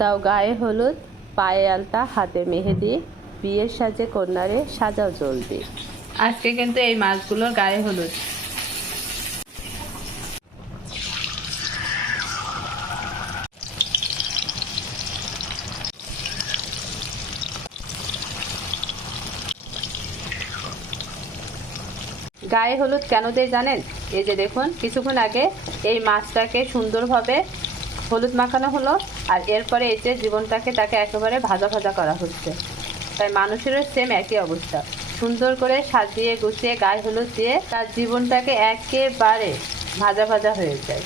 দাও গায়ে হলুদ, পায়ে আলতা, হাতে মেহেদি, বিয়ের সাজে কন্যারে সাজাও জলদি। আজকে কিন্তু এই মাছগুলোর গায়ে হলুদ। গায়ে হলুদ কেন দেয় জানেন? এই যে দেখুন, কিছুক্ষণ আগে এই মাছটাকে সুন্দরভাবে হলুদ মাখানো হলো, আর এরপরে এই যে জীবনটাকে তাকে একেবারে ভাজা ভাজা করা হচ্ছে। তাই মানুষেরও সেম একই অবস্থা, সুন্দর করে সাজিয়ে গুছিয়ে গায়ে হলুদ দিয়ে তার জীবনটাকে একেবারে ভাজা ভাজা হয়ে যায়।